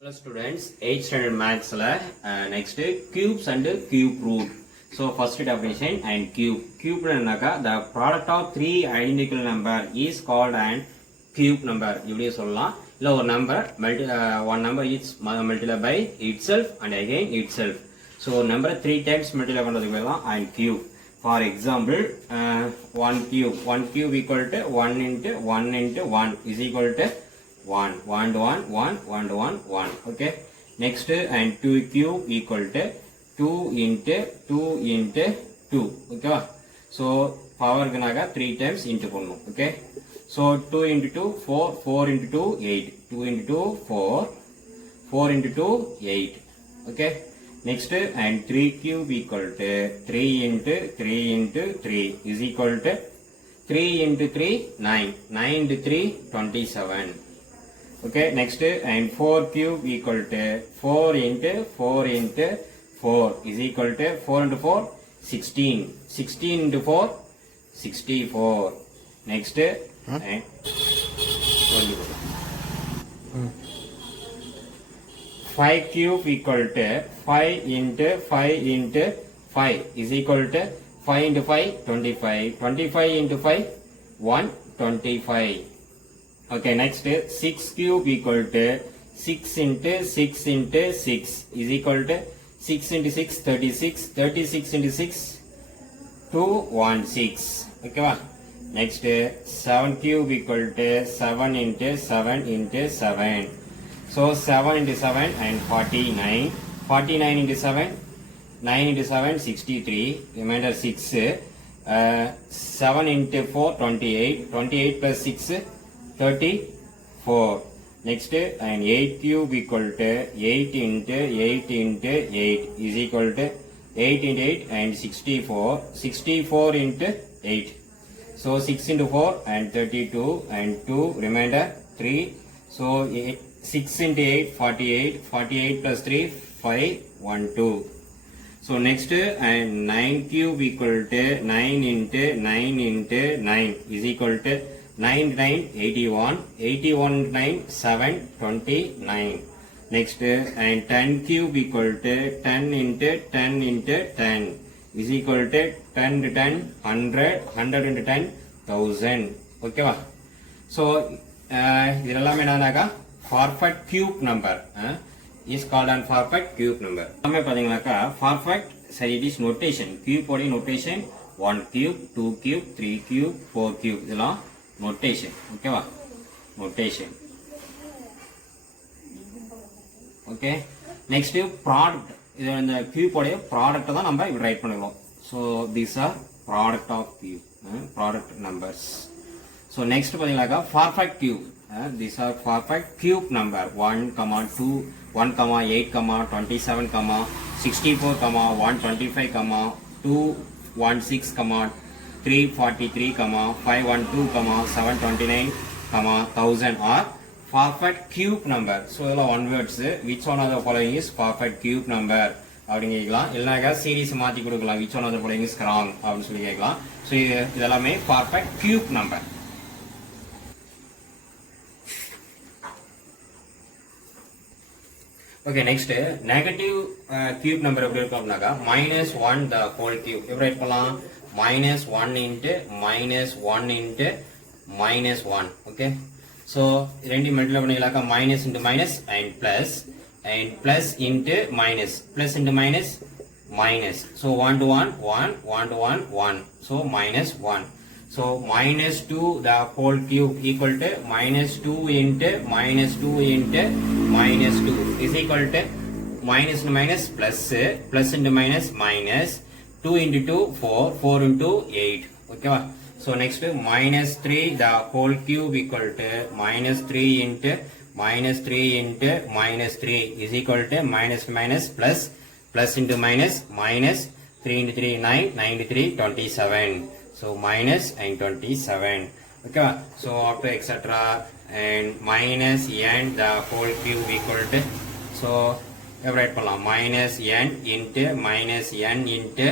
Hello students, 8th standard maths next cubes and cube root. So first definition and cube. Cube the product of three identical number is called an cube number. இப்படியே சொல்லலாம். இல்ல ஒரு number one number is multiplied by itself and again itself. So number three times multiply பண்றதுக்கு பேர்தான் and cube. For example, one cube equal to 1 into 1 into 1 is equal to 1 1 to 1 1 1 to 1 1. Okay, next and 2 cube equal to 2 into 2 into 2. Okay, so power ganaga 3 times into பண்ணும். Okay, so 2 into 2 4 4 into 2 8 2 into 2 4 4 into 2 8. Okay, next and 3 cube equal to 3 into 3 into 3 is equal to 3 into 3 9 9 into 3 27. Okay, next and 4 cube equal to 4 into 4 into 4 is equal to 4 into 4 16 16 into 4 64. Next and 5 cube equal to 5 into 5 into 5 is equal to 5 into 5 25 25 into 5 125. Okay, next 6 cube equal to 6 into 6 into 6 is equal to 6 into 6 36 36 into 6 216. Okay, next 7 cube equal to 7 into 7 into 7. So 7 into 7 and 49 49 into 7 9 into 7 63 remainder 6 7 into 4 28 28 plus 6 34. Next and 8 cube equal to 8 into 8 into 8 is equal to 8 into 8 and 64 64 into 8. So 6 into 4 and 32 and 2 remainder 3. So 6 into 8 48 48 plus 3 5 1 2. So next and 9 cube equal to 9 into 9 into 9 is equal to 9 9 81 81 9 7 29. Next and 10 cube equal to 10 into 10 into 10 is equal to 10 to 10 100 100 into 10 1000. Okay va. So இதெல்லாம் என்னன்னாக்கா perfect cube number is called an perfect cube number. நம்ம பாத்தீங்கன்னாக்கா perfect சரி it is notation. cube ஓட notation 1 cube 2 cube 3 cube 4 cube இதெல்லாம் notation. Okay va, notation. Okay, next product. இது இந்த cube உடைய product தான் நம்ம இப்படி ரைட் பண்ணுவோம். So these are product of cube, product numbers. So next பாத்தீங்களாக்கா perfect cube. These are perfect cube number 1, 2, 1, 8, 27, 64, 125, 216, 343, 512, 729, 1000 are perfect cube number. So one words which one of the following is perfect cube number அப்படினு கேட்கலாம். இல்லனா series மாத்தி கொடுக்கலாம் which one of the following is wrong அப்படினு சொல்லி கேட்கலாம். So இதெல்லாம் perfect cube number. Okay, next negative cube number எப்படி இருக்கும் அப்படினாக்கா -1 the whole cube. எப்படி ரைட் பண்ணலாம்? -1 into -1 into -1. Okay, so ரெண்டு multiply பண்ணிக்கலாக்கா minus into minus and plus into minus plus into minus minus. So 1 to 1 1 1 to 1 1. So -1. So -2 the whole cube equal to -2 into -2 into -2 is equal to minus into minus plus plus into minus minus 2 into 2 4 4 into 8. Okay va. So next -3 the whole cube equal to -3 into -3 is equal to minus minus plus plus into minus minus 3 into 3 9 9 into 3 27. So minus and 27. Okay va. So up to etc and minus n the whole cube equal to, so write பண்ணலாம் minus n into minus n into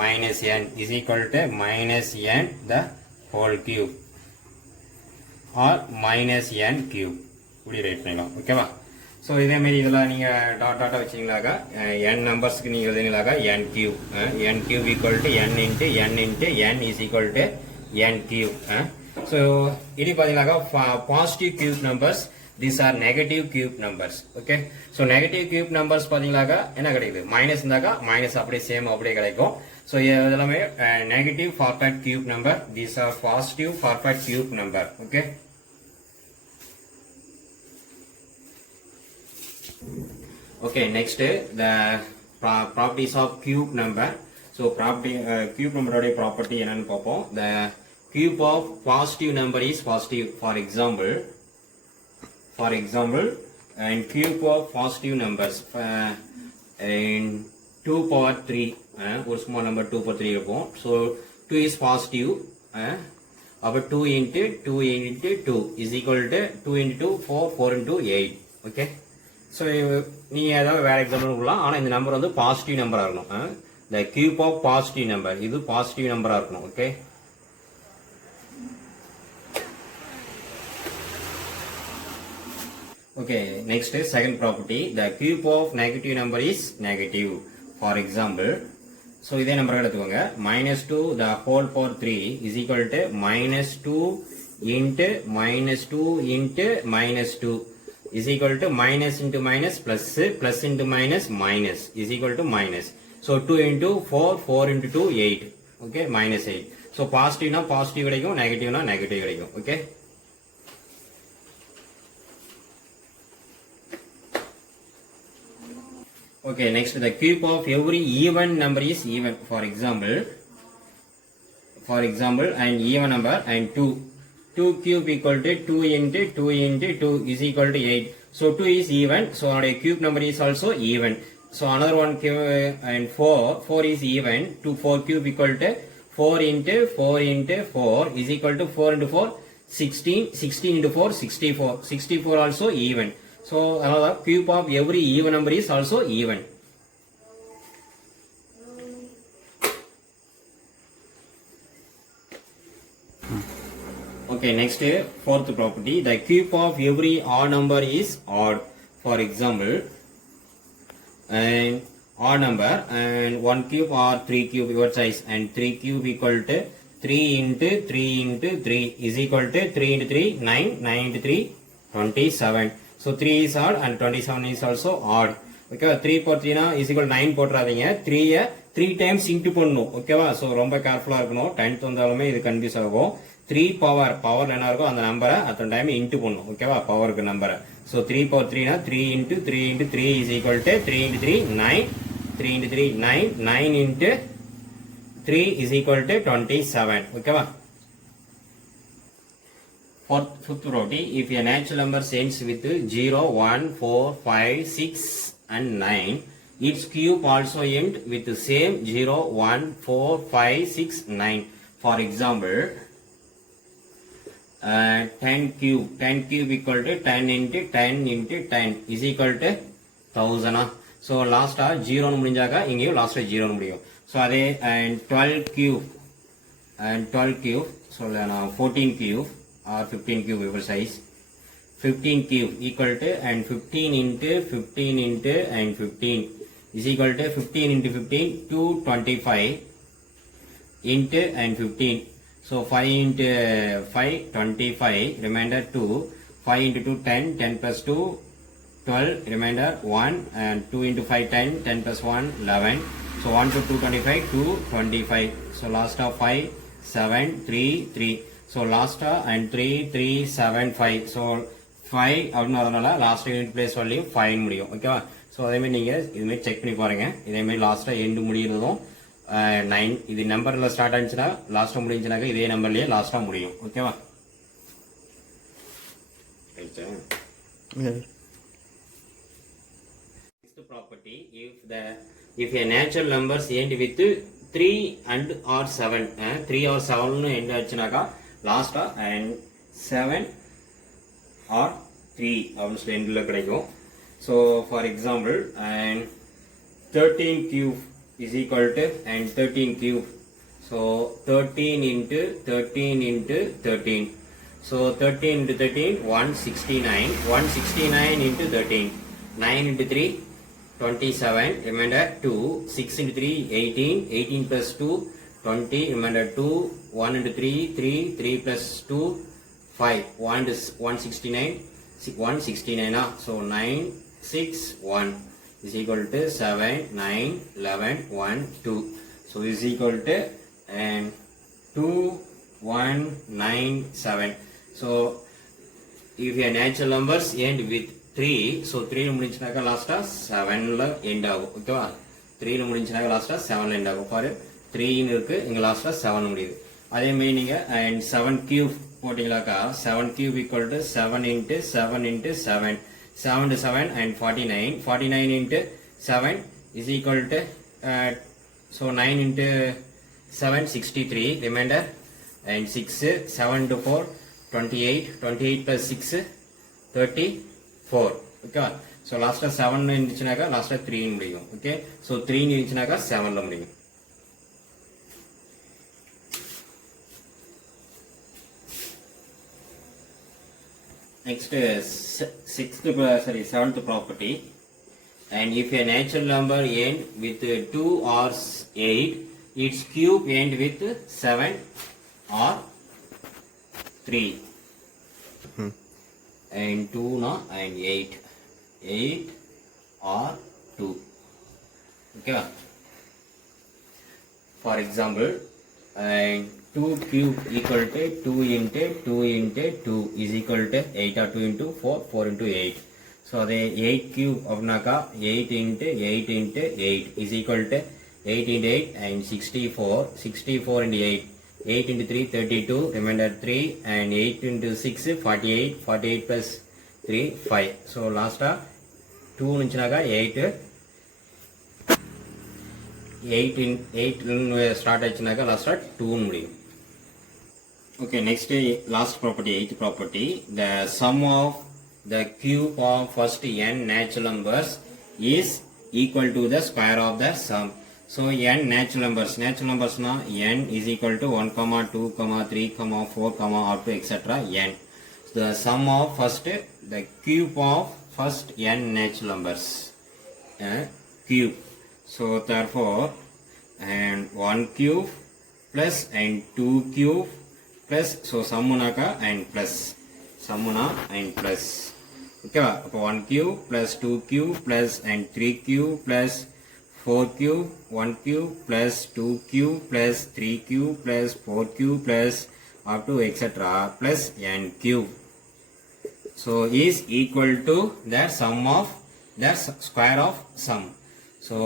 minus n is equal to minus n the whole cube or minus n cube இப்படி right பண்ணலாம். ஓகேவா? So இதே மாதிரி இதெல்லாம் நீங்கள் tata வச்சிங்களாக்கா n நம்பர்ஸ்க்கு நீங்கள் எழுதிங்களாக்கா n cube n cube equal to n into n is equal to n cube. So இது பார்த்தீங்கன்னாக்கா positive cube numbers, these are negative cube numbers. Okay, so negative cube numbers பாத்தீங்களாக்கா என்ன கிடைக்குது, minus இருந்தாக்கா minus அப்படியே same அப்படியே கிடைக்கும். So இதெல்லாமே negative perfect cube number, these are positive perfect cube number. Okay, okay, next the properties of cube number. So property cube number ஓட property என்னன்னு பார்ப்போம். The cube of positive number is positive. For example, and cube of positive numbers in 2 power 3 ஒரு small number 2 power 3 இருக்கும். So 2 is positive, அப்ப 2 into 2 is equal to 2 into 2 4 into 8. Okay, so நீ ஏதாவது வேற example கொடுக்கலாம், ஆனா இந்த number வந்து பாசிட்டிவ் நம்பரா இருக்கணும். the cube of positive number இது பாசிட்டிவ் நம்பரா இருக்கணும். Okay, okay, next is second property, the cube of negative number is negative. For example, so இதே நம்பர் எடுத்துக்கோங்க, -2 the whole power 3 is equal to -2 into -2 is equal to minus into minus plus, plus into minus minus is equal to minus. So 2 into 4 4 into 2 8. Okay, minus 8. So positive na positive கிடைக்கும், negative na negative கிடைக்கும். Okay, okay, next the cube of every even number is even. For example, an even number and 2 cube equal to 2 into 2 is equal to 8. So 2 is even, so our cube number is also even. So another one cube and 4 is even. 4 cube equal to 4 into 4 is equal to 4 into 4 16 into 4 64 also even. So another cube of every even number is also even. Okay, next fourth property, the cube of every odd number is odd. For example, and odd number and 1 cube or 3 cube your size, and 3 cube equal to 3 into 3 is equal to 3 into 3 9 into 3 27. So 3 is odd and 27 is also odd. Okay, 3 power 3 na is equal to 9 போட்றாதீங்க, 3 times into பண்ணனும். ஓகேவா, so ரொம்ப கேர்ஃபுல்லா இருக்கணும். 10th வந்தாலுமே இது confuse ஆகும். 3 power என்ன இருக்கோ அந்த நம்பரை அத்தனை டைம் இன்டு பண்ணணும். ஓகேவா, பவருக்கு நம்பரை. ஸோ 3 power 3 னா 3 into 3 is equal to 3 into 3 9 3 into 3 9 into 3 is equal to 27. ஓகேவா, fifth property, if a natural number ends with 0 1 4 5 6 and 9, its cube also end with the same 0 1 4 5 6 9. For example, 10 cube equal to 10 into 10 is equal to 1000. So last 0 nu முடிஞ்சாக இங்கேயும் last 0 nu முடியும். So அதே and 12 cube so 14 cube or 15 cube your size, 15 cube equal to and 15 into and 15 is equal to 15 into 15 225 into and 15. So 5 into 5 25 remainder 2, 5 into 2 10 plus 2 12 remainder 1, and 2 into 5 10 plus 1 11. So 1 to 2 25 225. So last 5 7 3 3. So last and 3 7 5. So 5 அப்படினால last unit place value 5 முடியும். ஓகேவா, so அதே மாதிரி நீங்க இது மாதிரி check பண்ணி பாருங்க. இதே மாதிரி லாஸ்டா எண்டு முடியறதும் 9 இது நம்பர்ல ஸ்டார்ட் ஆச்சுன்னா லாஸ்டா முடிஞ்சுனாக்க இதே நம்பர்லயே லாஸ்டா முடியும். ஓகேவா, next property, if a natural numbers end with 3 and or 7 3 or 7 னு end ஆச்சுனாக்கா லாஸ்டா and 7 or 3 அப்படின்னு எண்ட்ல கிடைக்கும். So for example, and 13 cube is equal to and 13 cube. So 13 into 13. So 13 into 13 169 into 13. 9 into 3, 27, remainder 2, 6 into 3, 18, 18 plus 2, 20, remainder 2, 1 into 3, 3, 3 plus 2, 5, 1 is 169, 169, so 9, 6, 1 is equal to 7, 9, 11, 1, 2, so is equal to and 2, 1, 9, 7, so if your natural numbers end with 3, so 3 ல முடிஞ்சினாக்க லாஸ்டா 7 ல end ஆகும் ஓகேவா 3 ல முடிஞ்சினாக்க லாஸ்டா 7 ல end ஆகும் பாரு 3 ன்னு இருக்கு இங்க லாஸ்டா 7 முடியுது அதே மாதிரி நீங்க and 7 cube போடிங்களாக்கா 7 cube equal to 7 into 7 into 7 7 to 7 and 49 49 into 7 is equal to so 9 into 7 63 remainder and 6 7 to 4 28 28 plus 6 34 okay so last 7 இருந்துச்சுனாக்கா last 3 ன்னு முடியும் okay so 3 இருந்துச்சுனாக்கா 7 ல முடியும் next seventh property and if a natural number end with 2 or 8 its cube end with 7 or 3 and 2 no and 8 or 2 okay for example and 2 cube equal to 2 into 2 into 2 is equal to 8 or 2 into 4 4 into 8 so the 8 cube avnaka 8 into 8 into 8 is equal to 8 into 8 and 64 64 into 8 8 into 3 32 remainder 3 and 8 into 6 48 48 plus 3 5 so last 2 inchnaga 8 8 in 8 start achinaga last 2 mudiyum okay next last property eighth property the sum of the cube of first n natural numbers is equal to the square of the sum so n natural numbers na n is equal to 1 comma 2 comma 3 comma 4 comma up to etc n so the sum of first the cube of first n natural numbers cube so therefore and 1 cube plus and 2 cube plus so sammunaka and plus sammuna and plus okay appo 1 cube plus 2 cube plus and 3 cube plus 4 cube 1 cube plus 2 cube plus 3 cube plus 4 cube plus up to etc plus n cube so is equal to the sum of the square of sum so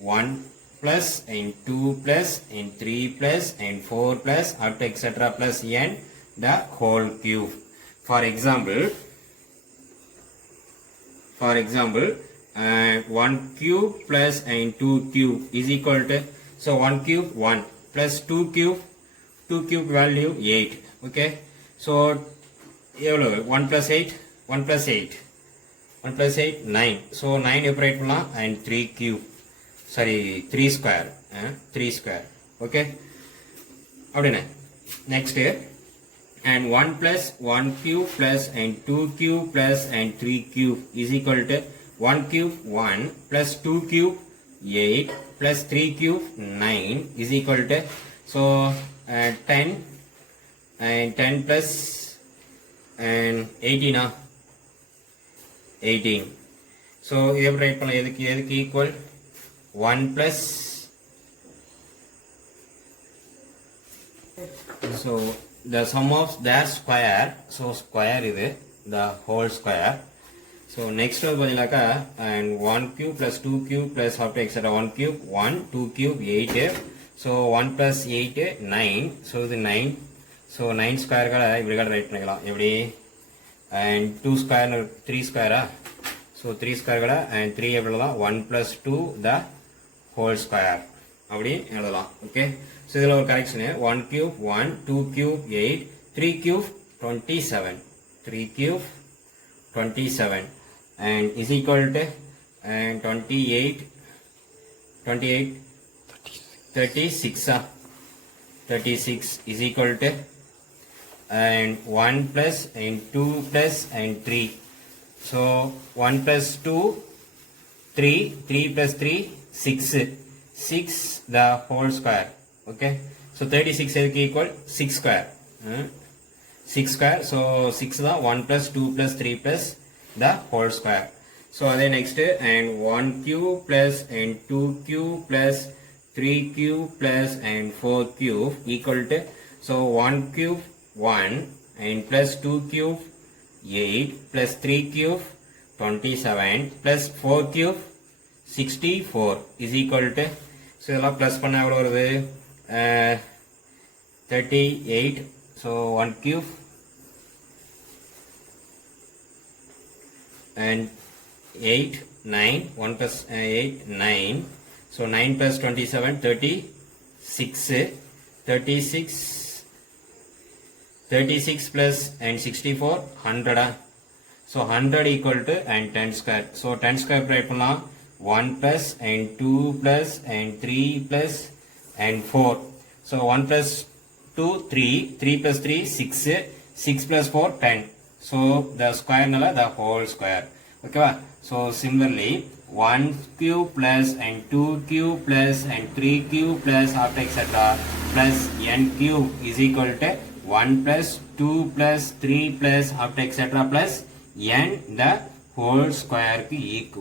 1 plus and 2 plus and 3 plus and 4 plus up to etc plus n the whole cube for example 1 cube plus and 2 cube is equal to so 1 cube 1 plus 2 cube value 8 okay so 1 plus 8 1 plus 8 1 plus 8 9 so 9 எப்படி right பண்ணலாம் and 3 cube sorry 3 square 3 square okay அப்படினா next and 1 plus 1 cube plus and 2 cube plus and 3 cube is equal to 1 cube 1 plus 2 cube 8 plus 3 cube 9 is equal to so 10 and 10 plus and 18 18 so இதை right பண்ணலாம் எதுக்கு equal 1 plus so the sum of their square so square is the whole square so next பதிலாக and 1 cube plus 2 cube plus up to etc 1 cube 1 2 cube 8 so 1 plus 8 9 so இது 9 so 9 square களை இப்படி கூட right பண்ணிக்கலாம் எப்படி and 2 square 3 square so 3 square களை and 3 எப்படி எழுதலாம் 1 plus 2 the whole square அப்படி எழுதலாம் ஓகே so இதுல ஒரு correction 1 cube 1 2 cube 8 3 cube 27 3 cube 27 and is equal to and 28 36 36 is equal to and 1 plus and 2 plus and 3 So 1 plus 2, 3, 3 plus 3, 6, 6 the whole square. Okay, so 36 is equal 6 square. 6 square, so 6 the 1 plus 2 plus 3 plus the whole square. So then next, and 1 cube plus and 2 cube plus 3 cube plus and 4 cube equal to, so 1 cube 1 and plus 2 cube 8 plus 3 cube 27 plus 4 cube 64 is equal to, so இதெல்லாம் plus பண்ண எவ்வளவு வருது 38. So 1 cube and 8 9, 1 plus 8 9, so 9 plus 27 36 plus and 64 100. So 100 equal to and 10 square. So 10 square write பண்ணலாம் 1 plus and 2 plus and 3 plus and 4. So 1 plus 2 3, 3 plus 3 6, 6 plus 4 10. So the square nala the whole square. Okay va? So similarly 1 cube plus and 2 cube plus and 3 cube plus after etc plus n cube is equal to 1 plus 2 plus 3 plus after etc plus n the whole square ki equal.